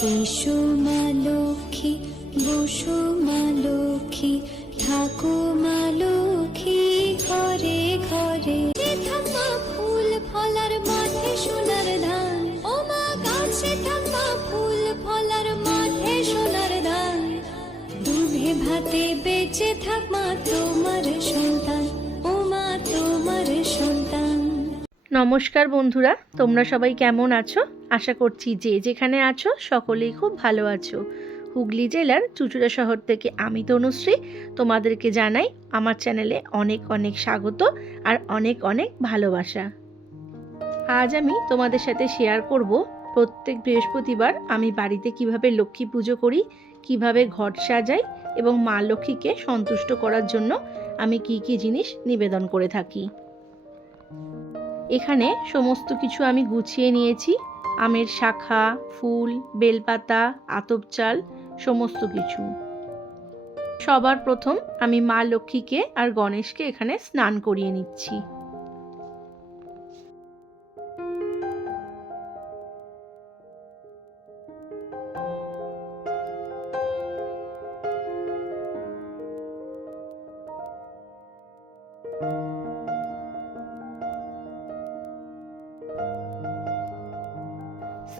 এসো মা লক্ষ্মী, বসো মা লক্ষ্মী, থাকো মা লক্ষ্মী ঘরে ঘরে। থাকা ফুল ফলার মাঠে সোনার ধান, ও মা গাছে থাকা ফুল ফলার মাঠে সোনার ধান। দুধে ভাতে বেঁচে থাক মা তোমার সন্তান, ও মা তোমার সন্তান। নমস্কার বন্ধুরা, তোমরা সবাই কেমন আছো? আশা করছি যে যেখানে আছো সকলেই খুব ভালো আছো। হুগলি জেলার চুঁচুড়া শহর থেকে আমি তনুশ্রী তোমাদেরকে জানাই আমার চ্যানেলে অনেক অনেক স্বাগত আর অনেক অনেক ভালোবাসা। আজ আমি তোমাদের সাথে শেয়ার করব প্রত্যেক বৃহস্পতিবার আমি বাড়িতে কিভাবে লক্ষ্মী পুজো করি, কিভাবে ঘট সাজাই এবং মা লক্ষ্মীকে সন্তুষ্ট করার জন্য আমি কি কি জিনিস নিবেদন করে থাকি। এখানে সমস্ত কিছু আমি গুছিয়ে নিয়েছি, আমের শাখা, ফুল, বেলপাতা, আতপ চাল, সমস্ত কিছু। সবার প্রথম আমি মা লক্ষ্মীকে আর গণেশকে এখানে স্নান করিয়ে নিচ্ছি।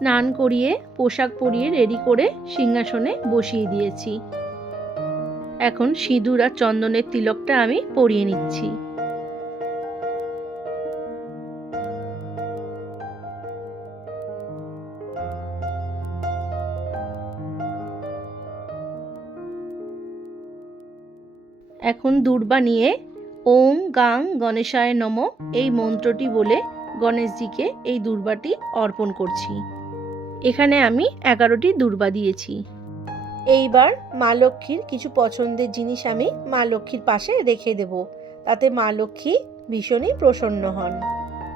স্নান করিয়ে পোশাক পরিয়ে রেডি করে সিংহাসনে বসিয়ে দিয়েছি। এখন সিঁদুর আর চন্দনের তিলকটা আমি পরিয়ে নিচ্ছি। এখন দূর্বা নিয়ে ওম গাং গণেশায় নমঃ এই মন্ত্রটি বলে গণেশজিকে এই দূর্বাটি অর্পণ করছি। এখানে আমি 11টি দূর্বা দিয়েছি। এইবার মা লক্ষ্মীর কিছু পছন্দের জিনিস আমি মা লক্ষ্মীর পাশে রেখে দেব, তাতে মা লক্ষ্মী ভীষণই প্রসন্ন হন।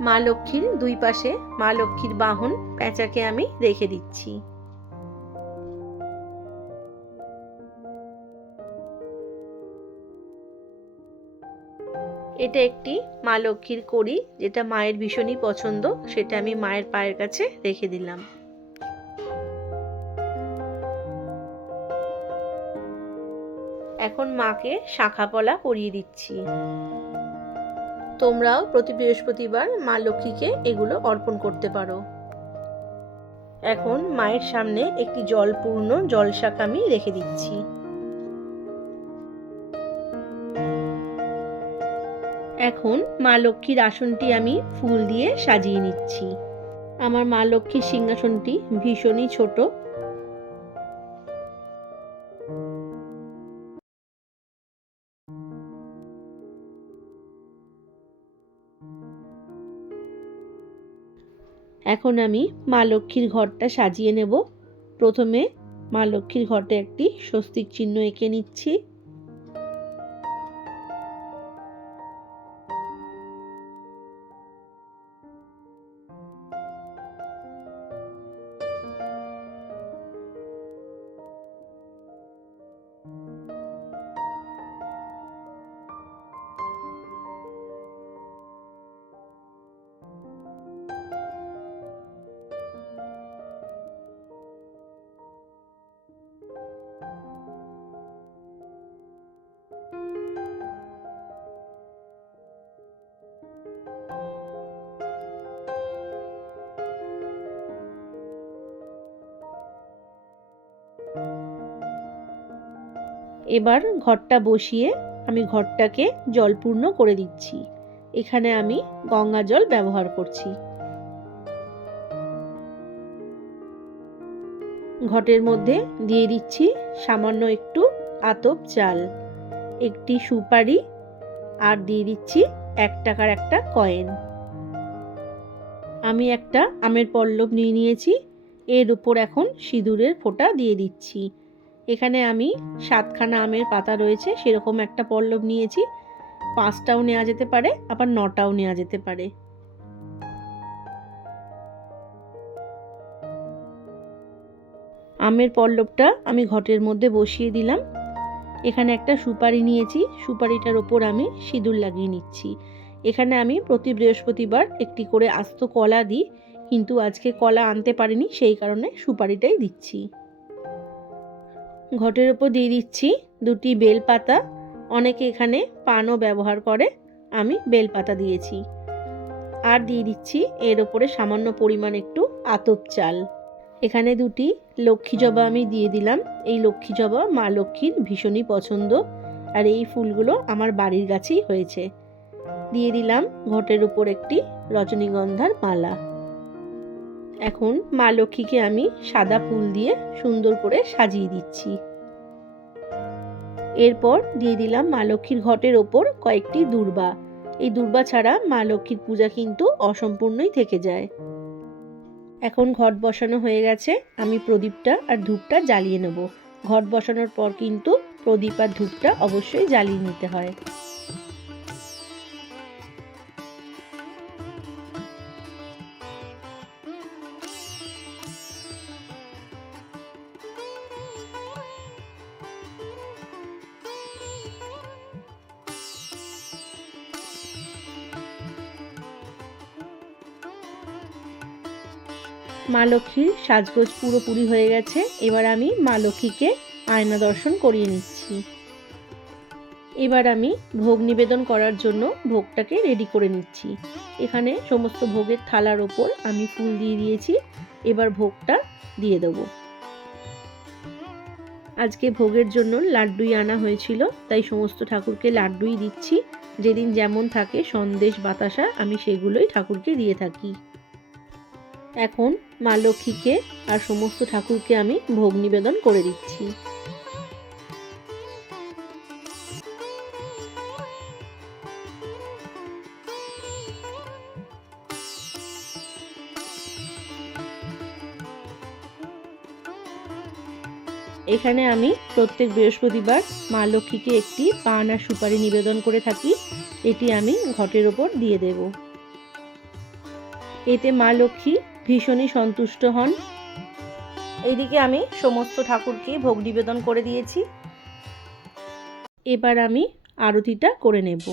মা লক্ষ্মীর দুই পাশে মা লক্ষ্মীর বাহন প্যাঁচাকে আমি রেখে দিচ্ছি। এটা একটি মা লক্ষ্মীর কড়ি, যেটা মায়ের ভীষণই পছন্দ, সেটা আমি মায়ের পায়ের কাছে রেখে দিলাম। এখন মাকে শাখা পলা পরিয়ে দিচ্ছি। তোমরাও প্রতি বৃহস্পতিবার মা লক্ষ্মীকে এগুলো অর্পণ করতে পারো। এখন মায়ের সামনে একটি জলপূর্ণ জল শাক আমি রেখে দিচ্ছি। এখন মা লক্ষ্মীর আসনটি আমি ফুল দিয়ে সাজিয়ে নিচ্ছি। আমার মা লক্ষ্মীর সিংহাসনটি ভীষণই ছোট। এখন আমি মা লক্ষ্মীর ঘরটা সাজিয়ে নেব। প্রথমে মা লক্ষ্মীর ঘটে একটি স্বস্তিক চিহ্ন এঁকে নিচ্ছি। এবার ঘরটা বসিয়ে আমি ঘরটাকে জলপূর্ণ করে দিচ্ছি। এখানে আমি গঙ্গা জল ব্যবহার করছি। ঘটের মধ্যে দিয়ে দিচ্ছি সামান্য একটু আতপ চাল, একটি সুপারি আর দিয়ে দিচ্ছি 1 টাকার একটা কয়েন। আমি একটা আমের পল্লব নিয়ে নিয়েছি, এর উপর এখন সিঁদুরের ফোঁটা দিয়ে দিচ্ছি। এখানে আমি 7খানা আমের পাতা রয়েছে সেরকম একটা পল্লব নিয়েছি। 5টাও নেওয়া যেতে পারে, আবার 9টাও নেওয়া যেতে পারে। আমের পল্লবটা আমি ঘটের মধ্যে বসিয়ে দিলাম। এখানে একটা সুপারি নিয়েছি, সুপারিটার ওপর আমি সিঁদুর লাগিয়ে নিচ্ছি। এখানে আমি প্রতি বৃহস্পতিবার একটি করে আস্ত কলা দিই, কিন্তু আজকে কলা আনতে পারিনি, সেই কারণে সুপারিটাই দিচ্ছি। ঘটের ওপর দিয়ে দিচ্ছি 2টি বেলপাতা। অনেকে এখানে পানও ব্যবহার করে, আমি বেলপাতা দিয়েছি। আর দিয়ে দিচ্ছি এর ওপরে সামান্য পরিমাণ একটু আতপ চাল। এখানে 2টি লক্ষ্মী জবা আমি দিয়ে দিলাম। এই লক্ষ্মী জবা মা লক্ষ্মীর ভীষণই পছন্দ, আর এই ফুলগুলো আমার বাড়ির গাছেই হয়েছে। দিয়ে দিলাম ঘটের উপর একটি রজনীগন্ধার মালা। এখন মা লক্ষ্মীকে আমি সাদা ফুল দিয়ে সুন্দর করে সাজিয়ে দিচ্ছি। এরপর দিয়ে দিলাম মা লক্ষ্মীর ঘটের ওপর কয়েকটি দূর্বা। এই দূর্বা ছাড়া মা লক্ষ্মীর পূজা কিন্তু অসম্পূর্ণই থেকে যায়। এখন ঘট বসানো হয়ে গেছে, আমি প্রদীপটা আর ধূপটা জ্বালিয়ে নেব। ঘট বসানোর পর কিন্তু প্রদীপ আর ধূপটা অবশ্যই জ্বালিয়ে নিতে হয়। মা লক্ষ্মীর সাজগোজ পুরোপুরি হয়ে গেছে। এবার আমি মা লক্ষ্মীকে আয়না দর্শন করিয়ে নিচ্ছি। এবার আমি ভোগ নিবেদন করার জন্য ভোগটাকে রেডি করে নিচ্ছি। এখানে সমস্ত ভোগের থালার ওপর আমি ফুল দিয়ে দিয়েছি। এবার ভোগটা দিয়ে দেব। আজকে ভোগের জন্য লাড্ডুই আনা হয়েছিল, তাই সমস্ত ঠাকুরকে লাড্ডুই দিচ্ছি। যেদিন যেমন থাকে সন্দেশ বাতাসা আমি সেগুলোই ঠাকুরকে দিয়ে থাকি। এখন মা লক্ষ্মীকে আর সমস্ত ঠাকুরকে আমি ভোগ নিবেদন করে দিচ্ছি। এখানে আমি প্রত্যেক বৃহস্পতিবার মা লক্ষ্মীকে একটি পান আর সুপারি নিবেদন করে থাকি। এটি আমি ঘটের ওপর দিয়ে দেব। এতে মা লক্ষ্মী ভীষণই সন্তুষ্ট হন। এইদিকে আমি সমস্ত ঠাকুরকে ভোগ নিবেদন করে দিয়েছি। এবার আমি আরতিটা করে নেব।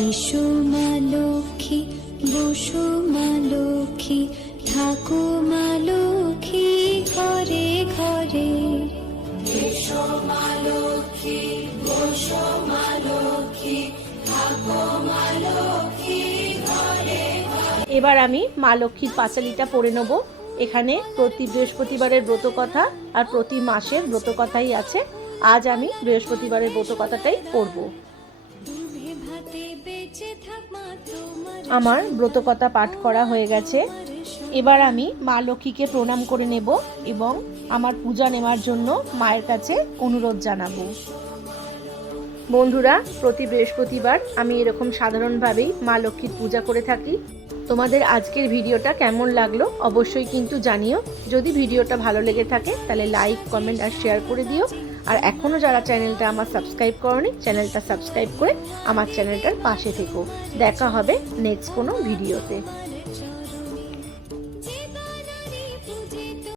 এসো মা লক্ষ্মী, বসো মা লক্ষ্মী, থাকো মা লক্ষ্মী ঘরে ঘরে। এসো মা লক্ষ্মী, বসো মা লক্ষ্মী, থাকো মা লক্ষ্মী ঘরে ঘরে। এবার আমি মা লক্ষ্মীর পাঁচালিটা পড়ে নেব। এখানে প্রতি বৃহস্পতিবারের ব্রত কথা আর প্রতি মাসের ব্রত কথাই আছে। আজ আমি বৃহস্পতিবারের ব্রত কথাটাই পড়ব। আমার ব্রতকথা পাঠ করা হয়ে গেছে। এবার আমি মা লক্ষ্মীকে প্রণাম করে নেব এবং আমার পূজা নেওয়ার জন্য মায়ের কাছে অনুরোধ জানাবো। বন্ধুরা, প্রতি বৃহস্পতিবার আমি এরকম সাধারণভাবেই মা লক্ষ্মীর পূজা করে থাকি। তোমাদের আজকের ভিডিওটা কেমন লাগলো অবশ্যই কিন্তু জানিও। যদি ভিডিওটা ভালো লেগে থাকে তাহলে লাইক, কমেন্ট আর শেয়ার করে দিও। আর এখনও যারা চ্যানেলটা আমার সাবস্ক্রাইব করনি, চ্যানেলটা সাবস্ক্রাইব করে আমার চ্যানেলটার পাশে থেকো। দেখা হবে নেক্সট কোনো ভিডিওতে।